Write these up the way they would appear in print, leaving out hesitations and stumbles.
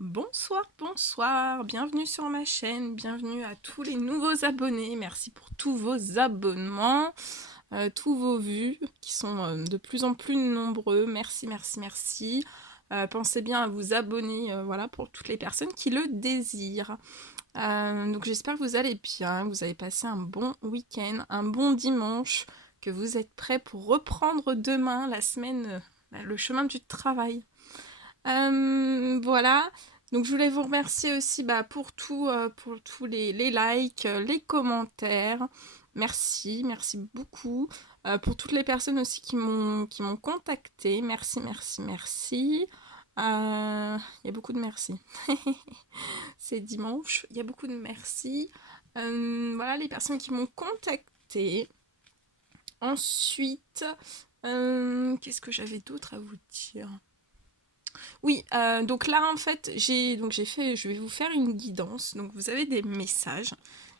Bonsoir, bonsoir, bienvenue sur ma chaîne, bienvenue à tous les nouveaux abonnés, merci pour tous vos abonnements, tous vos vues qui sont de plus en plus nombreux, merci, merci, merci. Pensez bien à vous abonner, voilà, pour toutes les personnes qui le désirent. Donc j'espère que vous allez bien, que vous avez passé un bon week-end, un bon dimanche, que vous êtes prêts pour reprendre demain la semaine, le chemin du travail. Voilà, donc je voulais vous remercier aussi pour tous les likes, les commentaires. Merci, merci beaucoup. Pour toutes les personnes aussi qui m'ont contacté. Merci, merci, merci. Il y a beaucoup de merci. C'est dimanche, il y a beaucoup de merci. Voilà les personnes qui m'ont contacté. Ensuite, qu'est-ce que j'avais d'autre à vous dire? Oui, donc là en fait, je vais vous faire une guidance. Donc vous avez des messages,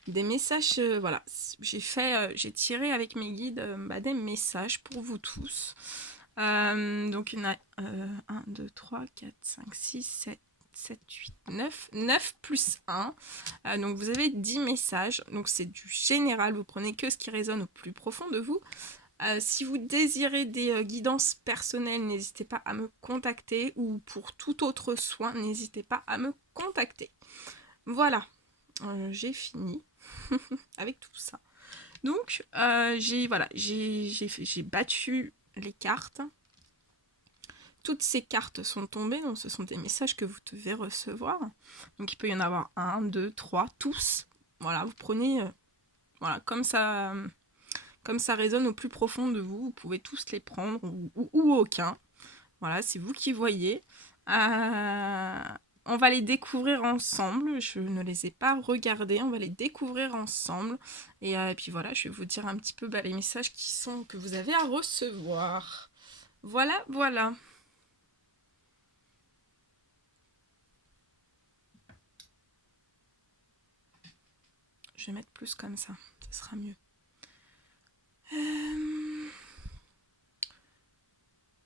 voilà. J'ai tiré avec mes guides des messages pour vous tous. Donc il y en a 1, 2, 3, 4, 5, 6, 7, 7, 8, 9, 9 plus 1. Donc vous avez 10 messages. Donc c'est du général, vous prenez que ce qui résonne au plus profond de vous. Si vous désirez des guidances personnelles, n'hésitez pas à me contacter, ou pour tout autre soin, n'hésitez pas à me contacter. Voilà, j'ai fini avec tout ça. Donc, j'ai battu les cartes. Toutes ces cartes sont tombées, donc ce sont des messages que vous devez recevoir. Donc il peut y en avoir 1, 2, 3, tous. Voilà, vous prenez, voilà, comme ça résonne au plus profond de vous, vous pouvez tous les prendre ou aucun. Voilà, c'est vous qui voyez. On va les découvrir ensemble. Je ne les ai pas regardés. On va les découvrir ensemble. Et puis voilà, je vais vous dire un petit peu les messages que vous avez à recevoir. Voilà, voilà. Je vais mettre plus comme ça. Ce sera mieux.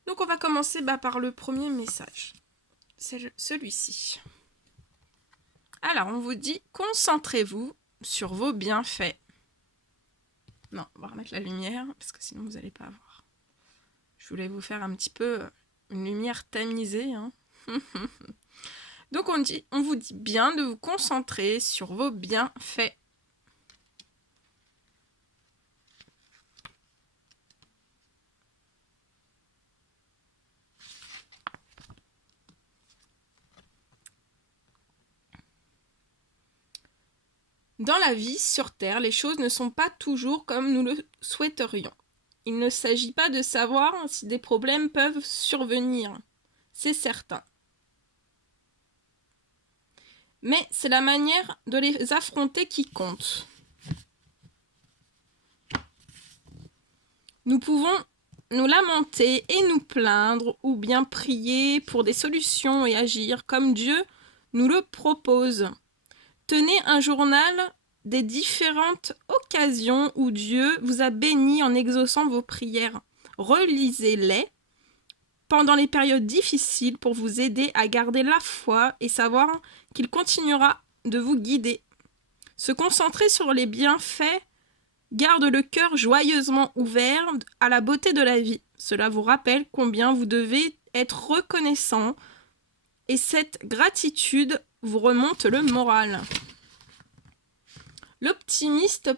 Donc on va commencer par le premier message. C'est celui-ci. Alors on vous dit, concentrez-vous sur vos bienfaits. Non, on va remettre la lumière, parce que sinon vous n'allez pas voir. Je voulais vous faire un petit peu une lumière tamisée. Hein. Donc on vous dit bien de vous concentrer sur vos bienfaits. Dans la vie, sur Terre, les choses ne sont pas toujours comme nous le souhaiterions. Il ne s'agit pas de savoir si des problèmes peuvent survenir, c'est certain. Mais c'est la manière de les affronter qui compte. Nous pouvons nous lamenter et nous plaindre, ou bien prier pour des solutions et agir comme Dieu nous le propose. Tenez un journal des différentes occasions où Dieu vous a béni en exaucant vos prières. Relisez-les pendant les périodes difficiles pour vous aider à garder la foi et savoir qu'il continuera de vous guider. Se concentrer sur les bienfaits garde le cœur joyeusement ouvert à la beauté de la vie. Cela vous rappelle combien vous devez être reconnaissant et cette gratitude vous remonte le moral. L'optimiste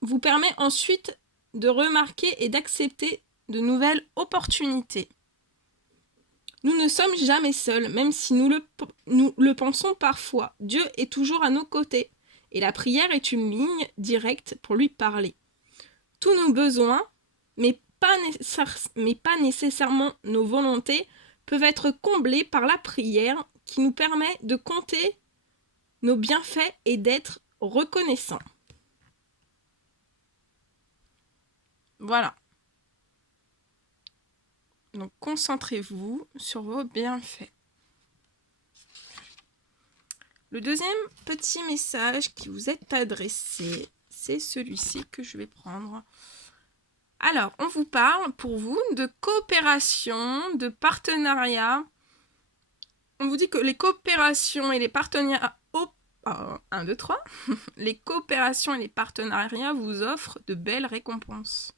vous permet ensuite de remarquer et d'accepter de nouvelles opportunités. Nous ne sommes jamais seuls, même si nous le pensons parfois. Dieu est toujours à nos côtés, et la prière est une ligne directe pour lui parler. Tous nos besoins, mais pas nécessairement nos volontés, peuvent être comblés par la prière qui nous permet de compter nos bienfaits et d'être reconnaissants. Voilà. Donc concentrez-vous sur vos bienfaits. Le deuxième petit message qui vous est adressé, c'est celui-ci que je vais prendre. Alors, on vous parle pour vous de coopération, de partenariat on vous dit que les coopérations et les partenariats... 1, 2, 3. Les coopérations et les partenariats vous offrent de belles récompenses.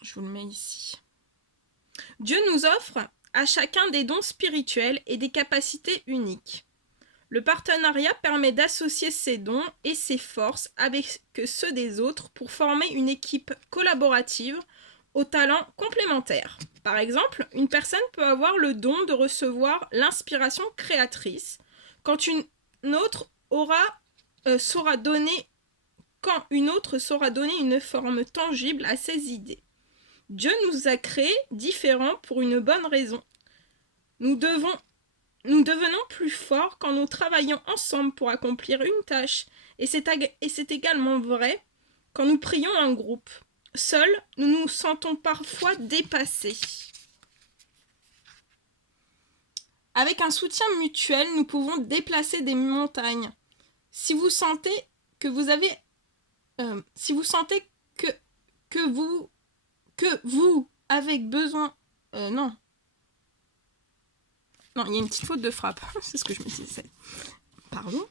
Je vous le mets ici. Dieu nous offre à chacun des dons spirituels et des capacités uniques. Le partenariat permet d'associer ses dons et ses forces avec ceux des autres pour former une équipe collaborative aux talents complémentaires. Par exemple, une personne peut avoir le don de recevoir l'inspiration créatrice quand une autre saura donner une forme tangible à ses idées. Dieu nous a créés différents pour une bonne raison. Nous devenons plus forts quand nous travaillons ensemble pour accomplir une tâche. Et c'est également vrai quand nous prions en groupe. Seuls, nous nous sentons parfois dépassés. Avec un soutien mutuel, nous pouvons déplacer des montagnes. Si vous sentez que vous avez... si vous sentez que vous avez besoin... Non, il y a une petite faute de frappe. C'est ce que je me disais. Pardon.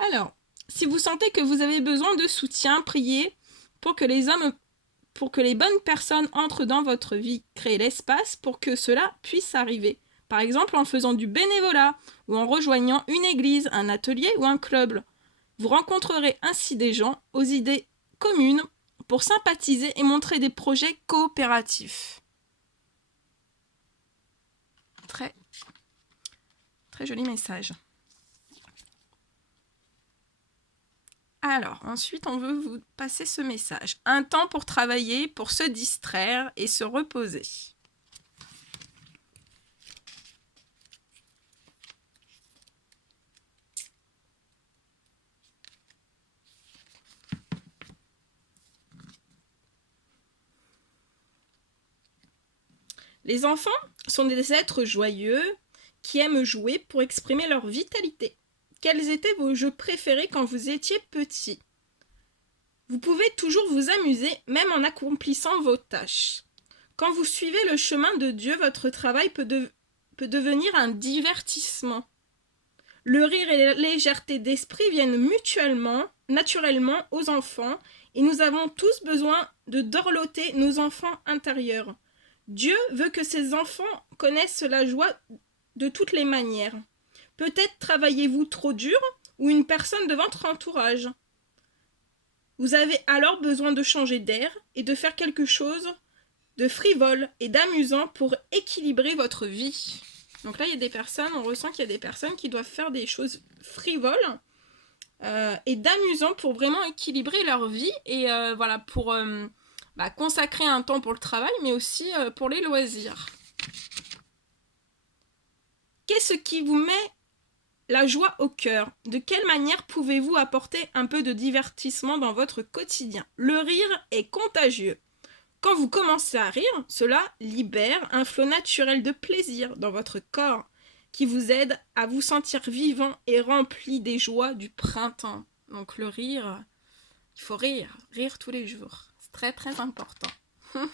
Alors, si vous sentez que vous avez besoin de soutien, priez pour que les bonnes personnes entrent dans votre vie. Créez l'espace pour que cela puisse arriver. Par exemple, en faisant du bénévolat ou en rejoignant une église, un atelier ou un club. Vous rencontrerez ainsi des gens aux idées communes pour sympathiser et montrer des projets coopératifs. Très joli message. Alors, ensuite, on veut vous passer ce message. Un temps pour travailler, pour se distraire et se reposer. Les enfants sont des êtres joyeux qui aiment jouer pour exprimer leur vitalité. Quels étaient vos jeux préférés quand vous étiez petit? Vous pouvez toujours vous amuser, même en accomplissant vos tâches. Quand vous suivez le chemin de Dieu, votre travail peut devenir un divertissement. Le rire et la légèreté d'esprit viennent naturellement aux enfants, et nous avons tous besoin de dorloter nos enfants intérieurs. Dieu veut que ses enfants connaissent la joie de toutes les manières. Peut-être travaillez-vous trop dur ou une personne de votre entourage. Vous avez alors besoin de changer d'air et de faire quelque chose de frivole et d'amusant pour équilibrer votre vie. Donc là, il y a des personnes, on ressent qu'il y a des personnes qui doivent faire des choses frivoles et d'amusant pour vraiment équilibrer leur vie et voilà, pour consacrer un temps pour le travail, mais aussi pour les loisirs. Qu'est-ce qui vous met la joie au cœur? De quelle manière pouvez-vous apporter un peu de divertissement dans votre quotidien? Le rire est contagieux. Quand vous commencez à rire, cela libère un flot naturel de plaisir dans votre corps qui vous aide à vous sentir vivant et rempli des joies du printemps. Donc le rire, il faut rire tous les jours. C'est très très important. Il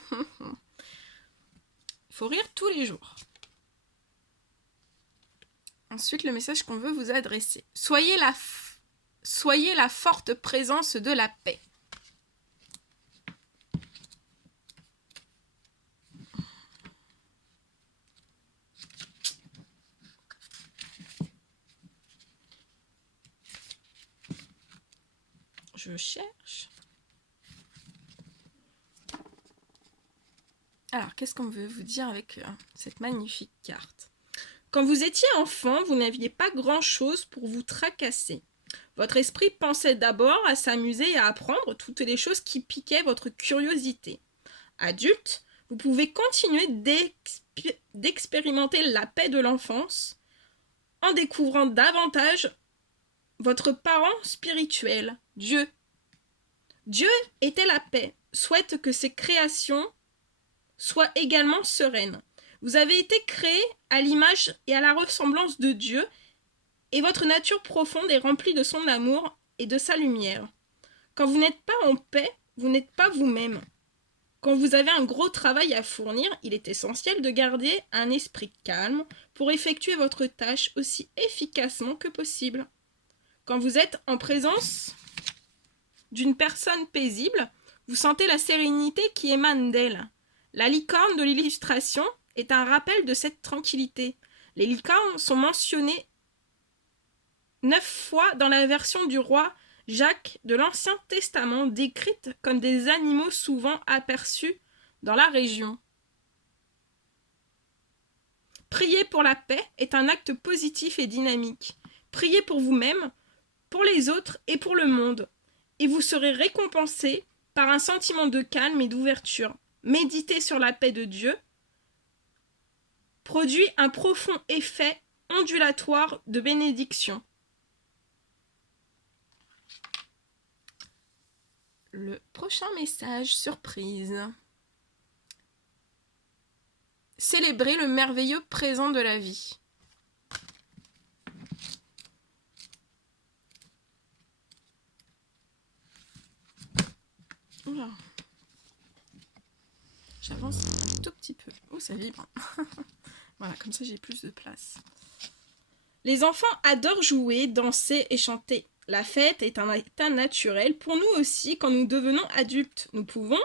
faut rire tous les jours. Ensuite, le message qu'on veut vous adresser. Soyez la forte présence de la paix. Je cherche. Alors, qu'est-ce qu'on veut vous dire avec cette magnifique carte? Quand vous étiez enfant, vous n'aviez pas grand-chose pour vous tracasser. Votre esprit pensait d'abord à s'amuser et à apprendre toutes les choses qui piquaient votre curiosité. Adulte, vous pouvez continuer d'expérimenter la paix de l'enfance en découvrant davantage votre parent spirituel, Dieu. Dieu était la paix, souhaite que ses créations soient également sereines. Vous avez été créé à l'image et à la ressemblance de Dieu, et votre nature profonde est remplie de son amour et de sa lumière. Quand vous n'êtes pas en paix, vous n'êtes pas vous-même. Quand vous avez un gros travail à fournir, il est essentiel de garder un esprit calme pour effectuer votre tâche aussi efficacement que possible. Quand vous êtes en présence d'une personne paisible, vous sentez la sérénité qui émane d'elle. La licorne de l'illustration est un rappel de cette tranquillité. Les licornes sont mentionnées 9 fois dans la version du roi Jacques de l'Ancien Testament, décrites comme des animaux souvent aperçus dans la région. Prier pour la paix est un acte positif et dynamique. Priez pour vous-même, pour les autres et pour le monde, et vous serez récompensé par un sentiment de calme et d'ouverture. Méditer sur la paix de Dieu produit un profond effet ondulatoire de bénédiction. Le prochain message surprise. Célébrer le merveilleux présent de la vie. Oula. J'avance un tout petit peu. Oh, ça vibre. Voilà, comme ça j'ai plus de place. Les enfants adorent jouer, danser et chanter. La fête est un état naturel pour nous aussi quand nous devenons adultes. Nous pouvons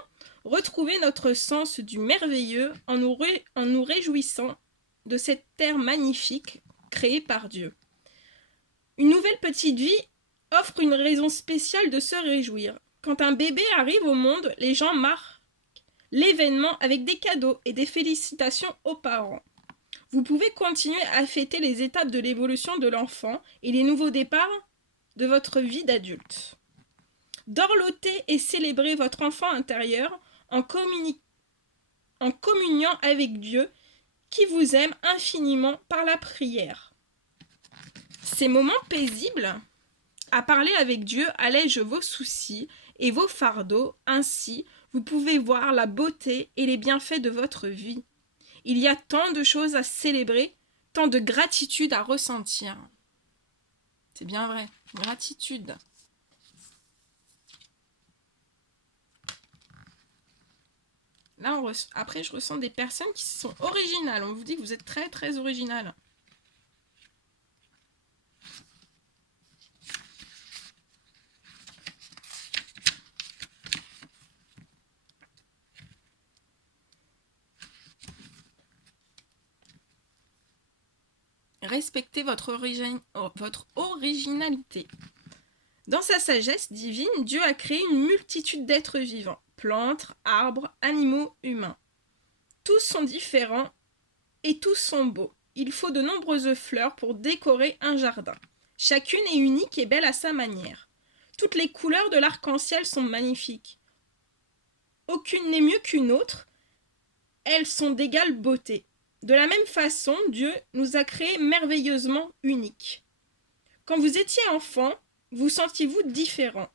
retrouver notre sens du merveilleux en nous réjouissant de cette terre magnifique créée par Dieu. Une nouvelle petite vie offre une raison spéciale de se réjouir. Quand un bébé arrive au monde, les gens marquent l'événement avec des cadeaux et des félicitations aux parents. Vous pouvez continuer à fêter les étapes de l'évolution de l'enfant et les nouveaux départs de votre vie d'adulte. Dorloter et célébrer votre enfant intérieur en communiant avec Dieu qui vous aime infiniment par la prière. Ces moments paisibles à parler avec Dieu allègent vos soucis et vos fardeaux. Ainsi, vous pouvez voir la beauté et les bienfaits de votre vie. Il y a tant de choses à célébrer, tant de gratitude à ressentir. C'est bien vrai, gratitude. Là, après, je ressens des personnes qui sont originales. On vous dit que vous êtes très, très originales. Respectez votre originalité. Dans sa sagesse divine, Dieu a créé une multitude d'êtres vivants, plantes, arbres, animaux, humains. Tous sont différents et tous sont beaux. Il faut de nombreuses fleurs pour décorer un jardin. Chacune est unique et belle à sa manière. Toutes les couleurs de l'arc-en-ciel sont magnifiques. Aucune n'est mieux qu'une autre. Elles sont d'égale beauté. De la même façon, Dieu nous a créés merveilleusement uniques. Quand vous étiez enfant, vous sentiez-vous différent?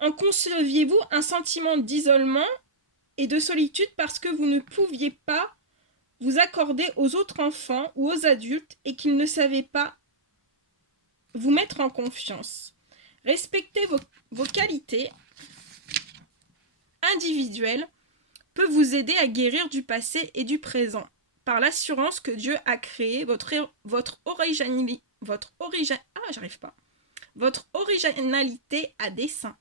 En conceviez-vous un sentiment d'isolement et de solitude parce que vous ne pouviez pas vous accorder aux autres enfants ou aux adultes et qu'ils ne savaient pas vous mettre en confiance? Respecter vos qualités individuelles peut vous aider à guérir du passé et du présent par l'assurance que Dieu a créé votre originalité à dessein.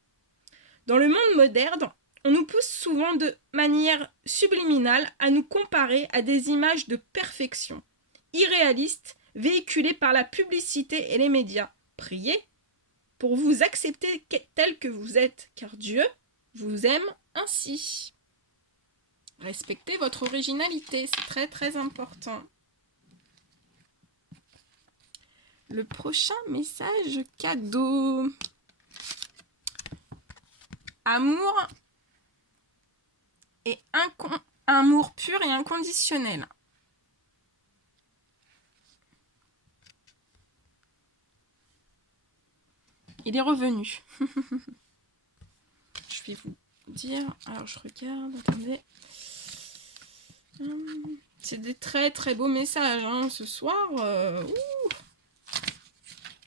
Dans le monde moderne, on nous pousse souvent de manière subliminale à nous comparer à des images de perfection, irréalistes, véhiculées par la publicité et les médias. Priez pour vous accepter tel que vous êtes, car Dieu vous aime ainsi. Respectez votre originalité, c'est très très important. Le prochain message cadeau. Amour et amour pur et inconditionnel. Il est revenu. Je vais vous dire. Alors je regarde, attendez. C'est des très très beaux messages hein, ce soir.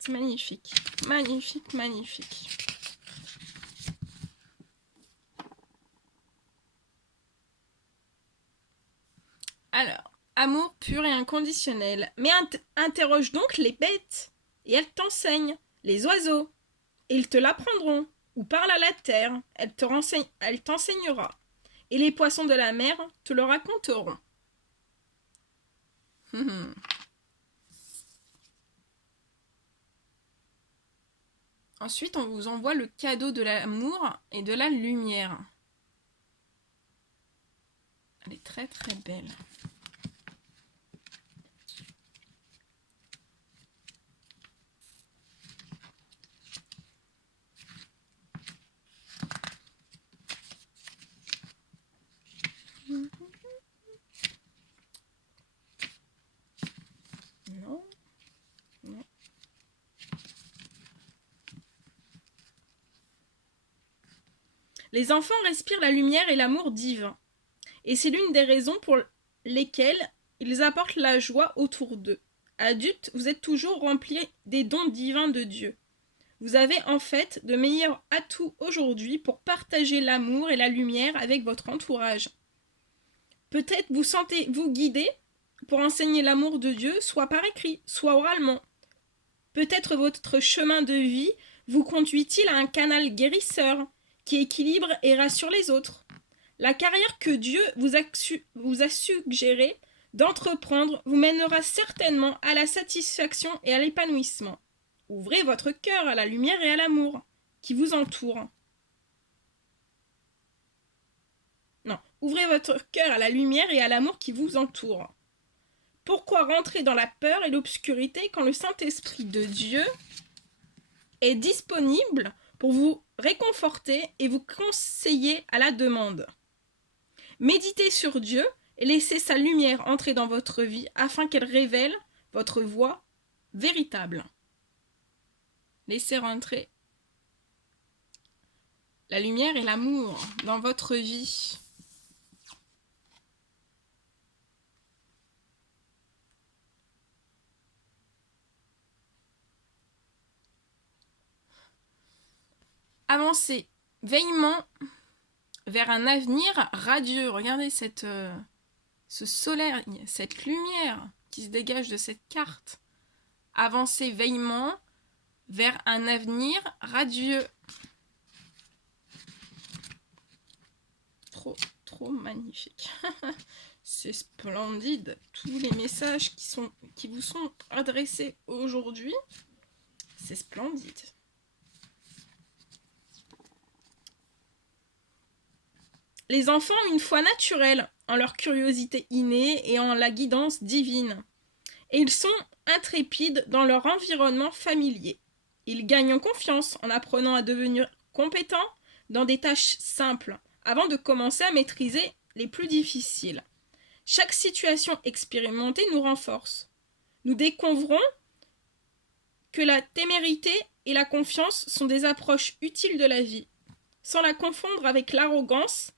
C'est magnifique. Magnifique, magnifique. Alors, amour pur et inconditionnel. Mais interroge donc les bêtes, et elles t'enseignent. Les oiseaux, et ils te l'apprendront. Ou parle à la terre, elle t'enseignera. Et les poissons de la mer te le raconteront. Ensuite, on vous envoie le cadeau de l'amour et de la lumière. Elle est très très belle. Non, non. Les enfants respirent la lumière et l'amour divin. Et c'est l'une des raisons pour lesquelles ils apportent la joie autour d'eux. Adultes, vous êtes toujours remplis des dons divins de Dieu. Vous avez en fait de meilleurs atouts aujourd'hui pour partager l'amour et la lumière avec votre entourage. Peut-être vous sentez-vous guidé pour enseigner l'amour de Dieu, soit par écrit, soit oralement. Peut-être votre chemin de vie vous conduit-il à un canal guérisseur qui équilibre et rassure les autres. La carrière que Dieu vous a suggéré d'entreprendre vous mènera certainement à la satisfaction et à l'épanouissement. Ouvrez votre cœur à la lumière et à l'amour qui vous entourent. Non, ouvrez votre cœur à la lumière et à l'amour qui vous entoure. Pourquoi rentrer dans la peur et l'obscurité quand le Saint-Esprit de Dieu est disponible pour vous réconforter et vous conseiller à la demande? Méditez sur Dieu et laissez sa lumière entrer dans votre vie afin qu'elle révèle votre voie véritable. Laissez rentrer la lumière et l'amour dans votre vie. Avancez veillement vers un avenir radieux. Regardez ce soleil, cette lumière qui se dégage de cette carte. Avancez veillement vers un avenir radieux. Trop magnifique. C'est splendide. Tous les messages qui vous sont adressés aujourd'hui, c'est splendide. Les enfants ont une foi naturelle en leur curiosité innée et en la guidance divine. Et ils sont intrépides dans leur environnement familier. Ils gagnent en confiance en apprenant à devenir compétents dans des tâches simples, avant de commencer à maîtriser les plus difficiles. Chaque situation expérimentée nous renforce. Nous découvrons que la témérité et la confiance sont des approches utiles de la vie. Sans la confondre avec l'arrogance,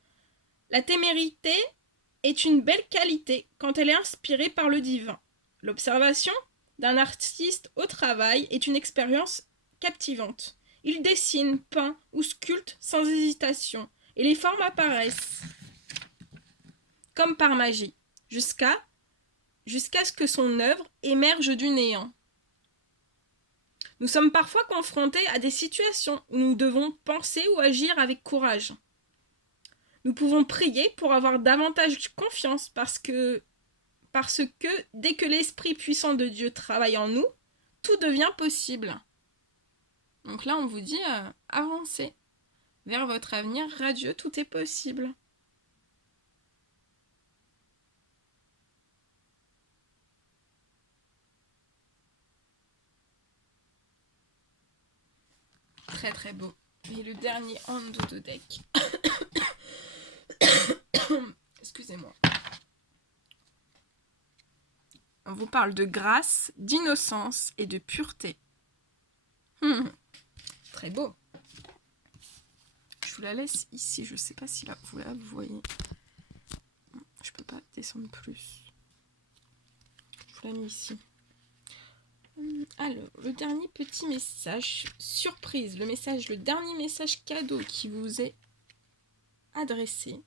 la témérité est une belle qualité quand elle est inspirée par le divin. L'observation d'un artiste au travail est une expérience captivante. Il dessine, peint ou sculpte sans hésitation, et les formes apparaissent comme par magie, jusqu'à ce que son œuvre émerge du néant. Nous sommes parfois confrontés à des situations où nous devons penser ou agir avec courage. Nous pouvons prier pour avoir davantage de confiance parce que dès que l'Esprit puissant de Dieu travaille en nous, tout devient possible. Donc là, on vous dit, avancez vers votre avenir radieux, tout est possible. Très très beau. Et le dernier Ando de deck. Excusez-moi. On vous parle de grâce, d'innocence et de pureté. Très beau. Je vous la laisse ici. Je ne sais pas si là, vous voyez. Je peux pas descendre plus. Je vous l'ai mis ici. Alors, le dernier petit message surprise, le dernier message cadeau qui vous est adressé,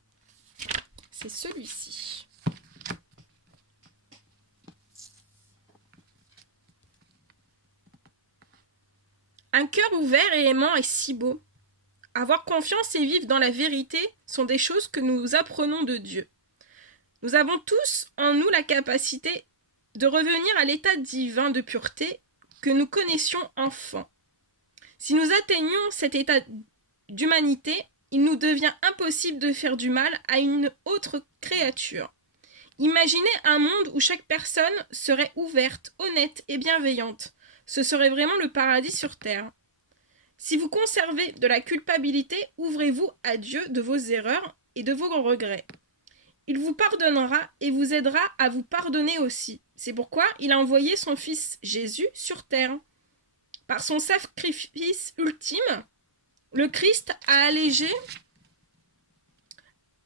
c'est celui-ci. Un cœur ouvert et aimant est si beau. Avoir confiance et vivre dans la vérité sont des choses que nous apprenons de Dieu. Nous avons tous en nous la capacité de revenir à l'état divin de pureté que nous connaissions enfant. Si nous atteignons cet état d'humanité, il nous devient impossible de faire du mal à une autre créature. Imaginez un monde où chaque personne serait ouverte, honnête et bienveillante. Ce serait vraiment le paradis sur terre. Si vous conservez de la culpabilité, ouvrez-vous à Dieu de vos erreurs et de vos regrets. Il vous pardonnera et vous aidera à vous pardonner aussi. C'est pourquoi il a envoyé son Fils Jésus sur terre. Par son sacrifice ultime, le Christ a allégé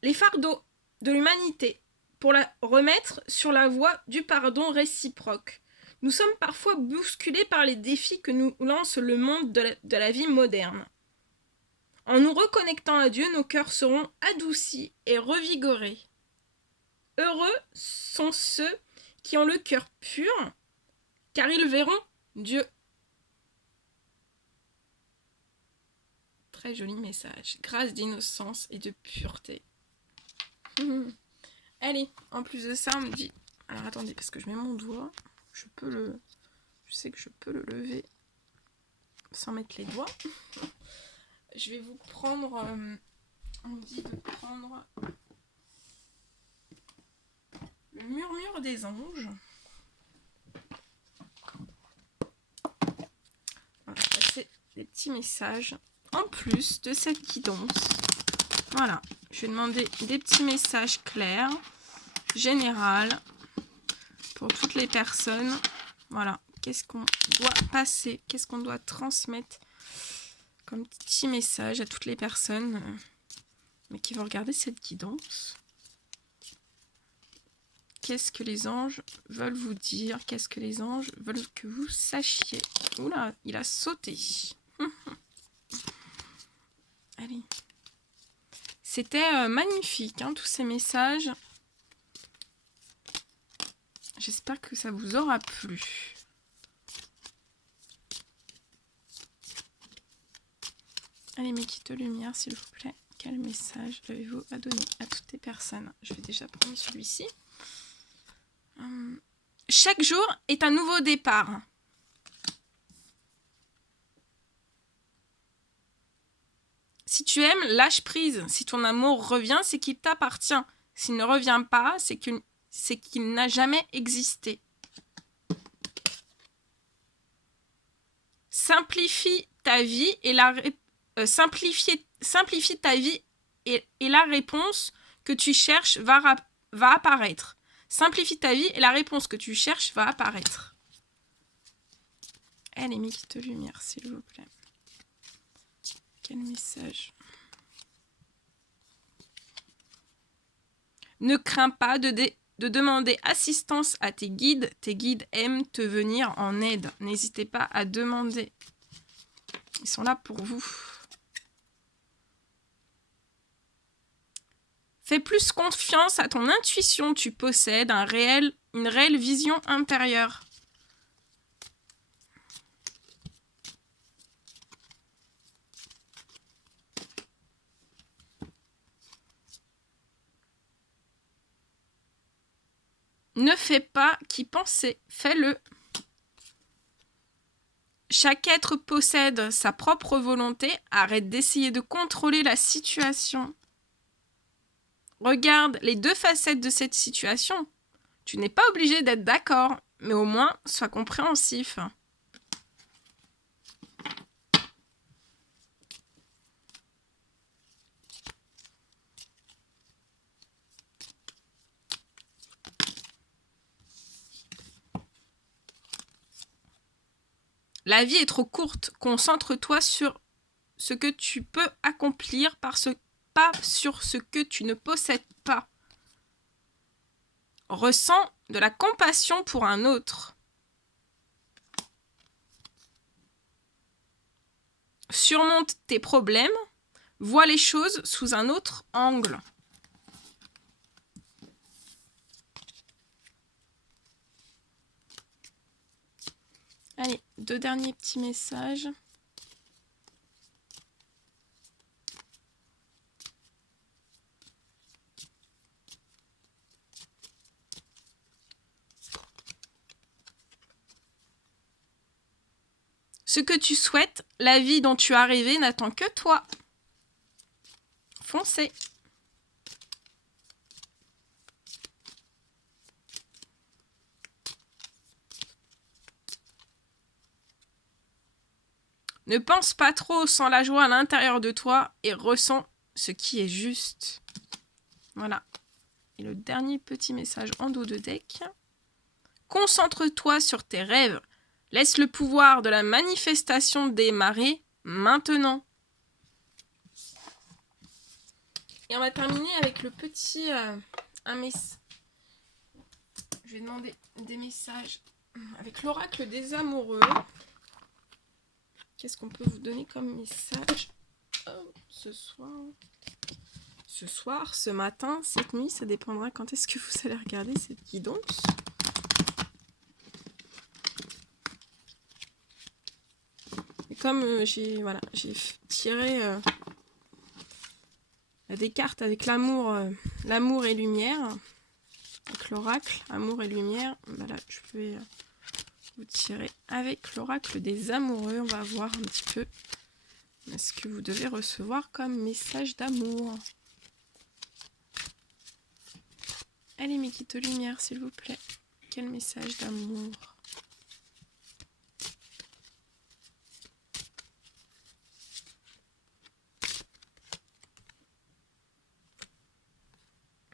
les fardeaux de l'humanité pour la remettre sur la voie du pardon réciproque. Nous sommes parfois bousculés par les défis que nous lance le monde de la vie moderne. En nous reconnectant à Dieu, nos cœurs seront adoucis et revigorés. Heureux sont ceux qui ont le cœur pur, car ils verront Dieu. Très joli message. Grâce d'innocence et de pureté. Allez, en plus de ça, on me dit... Alors attendez, parce que je mets mon doigt. Je sais que je peux le lever sans mettre les doigts. Je vais vous prendre... on me dit de prendre... le murmure des anges. Voilà, c'est des petits messages. En plus de cette guidance, voilà, je vais demander des petits messages clairs, généraux, pour toutes les personnes. Voilà, qu'est-ce qu'on doit passer, qu'est-ce qu'on doit transmettre comme petit message à toutes les personnes mais qui vont regarder cette guidance. Qu'est-ce que les anges veulent vous dire? Qu'est-ce que les anges veulent que vous sachiez? Oula, il a sauté. Allez. C'était magnifique, hein, tous ces messages. J'espère que ça vous aura plu. Allez, mes kits de lumière, s'il vous plaît. Quel message avez-vous à donner à toutes les personnes? Je vais déjà prendre celui-ci. Chaque jour est un nouveau départ. Si tu aimes, lâche prise. Si ton amour revient, c'est qu'il t'appartient. S'il ne revient pas, c'est qu'il n'a jamais existé. Simplifie ta vie et simplifie ta vie et la réponse que tu cherches va apparaître. Simplifie ta vie et la réponse que tu cherches va apparaître. Allez, mes kits de lumière, s'il vous plaît. Quel message? Ne crains pas de demander assistance à tes guides. Tes guides aiment te venir en aide. N'hésitez pas à demander. Ils sont là pour vous. Fais plus confiance à ton intuition. Tu possèdes une réelle vision intérieure. Ne fais pas qu'y penser, fais-le. Chaque être possède sa propre volonté. Arrête d'essayer de contrôler la situation. Regarde les deux facettes de cette situation. Tu n'es pas obligé d'être d'accord, mais au moins, sois compréhensif. La vie est trop courte. Concentre-toi sur ce que tu peux accomplir, pas sur ce que tu ne possèdes pas. Ressens de la compassion pour un autre. Surmonte tes problèmes. Vois les choses sous un autre angle. Allez, 2 derniers petits messages. Ce que tu souhaites, la vie dont tu as rêvé n'attend que toi. Foncez. Ne pense pas trop, sens la joie à l'intérieur de toi et ressens ce qui est juste. Voilà. Et le dernier petit message en dos de deck. Concentre-toi sur tes rêves. Laisse le pouvoir de la manifestation démarrer maintenant. Et on va terminer avec le petit... Je vais demander des messages avec l'oracle des amoureux. Qu'est-ce qu'on peut vous donner comme message ce soir, ce matin, cette nuit, ça dépendra quand est-ce que vous allez regarder cette guidance. Et comme j'ai tiré des cartes avec l'amour et lumière, avec l'oracle, amour et lumière, voilà, je vais vous tirer avec l'oracle des amoureux. On va voir un petit peu ce que vous devez recevoir comme message d'amour. Allez mes guides de lumière, s'il vous plaît. Quel message d'amour?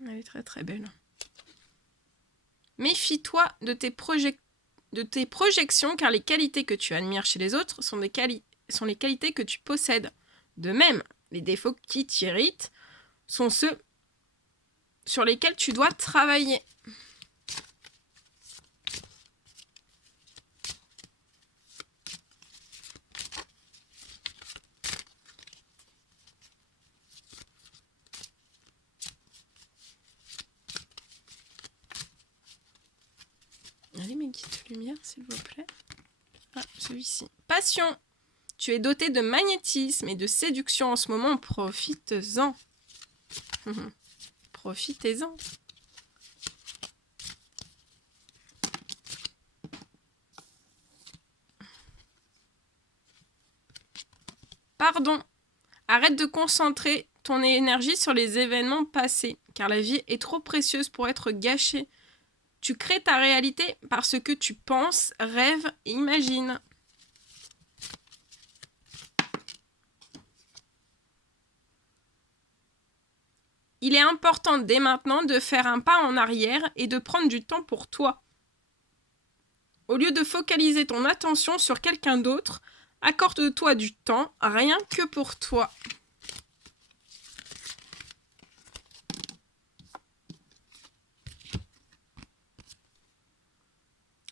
Elle est très très belle. Méfie-toi de tes projections, car les qualités que tu admires chez les autres sont les qualités que tu possèdes. De même, les défauts qui t'irritent sont ceux sur lesquels tu dois travailler. Allez mes guides de lumière, s'il vous plaît. Ah, celui-ci. Passion. Tu es doté de magnétisme et de séduction en ce moment. Profite-en. Profitez-en. Pardon. Arrête de concentrer ton énergie sur les événements passés, car la vie est trop précieuse pour être gâchée. Tu crées ta réalité par ce que tu penses, rêves et imagines. Il est important dès maintenant de faire un pas en arrière et de prendre du temps pour toi. Au lieu de focaliser ton attention sur quelqu'un d'autre, accorde-toi du temps rien que pour toi.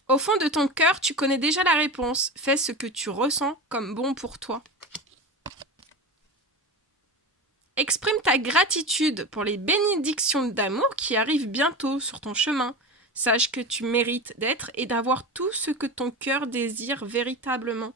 Au fond de ton cœur, tu connais déjà la réponse. Fais ce que tu ressens comme bon pour toi. Exprime ta gratitude pour les bénédictions d'amour qui arrivent bientôt sur ton chemin. Sache que tu mérites d'être et d'avoir tout ce que ton cœur désire véritablement.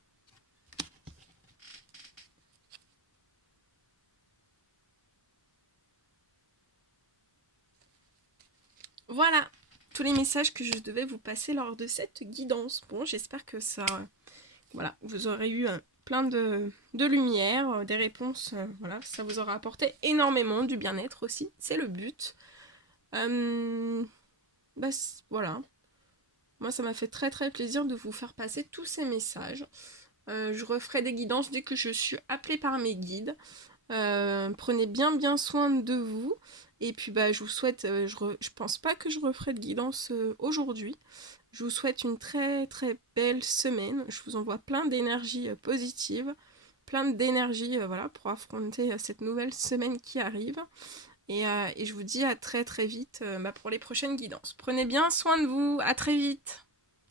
Voilà tous les messages que je devais vous passer lors de cette guidance. Bon, j'espère que ça... voilà, vous aurez eu plein de lumière, des réponses. Voilà, ça vous aura apporté énormément du bien-être aussi. C'est le but. Voilà. Moi, ça m'a fait très très plaisir de vous faire passer tous ces messages. Je referai des guidances dès que je suis appelée par mes guides. Prenez bien soin de vous. Et puis je vous souhaite, je pense pas que je referai de guidance aujourd'hui. Je vous souhaite une très très belle semaine. Je vous envoie plein d'énergie positive, plein d'énergie voilà, pour affronter cette nouvelle semaine qui arrive. Et je vous dis à très très vite pour les prochaines guidances. Prenez bien soin de vous, à très vite.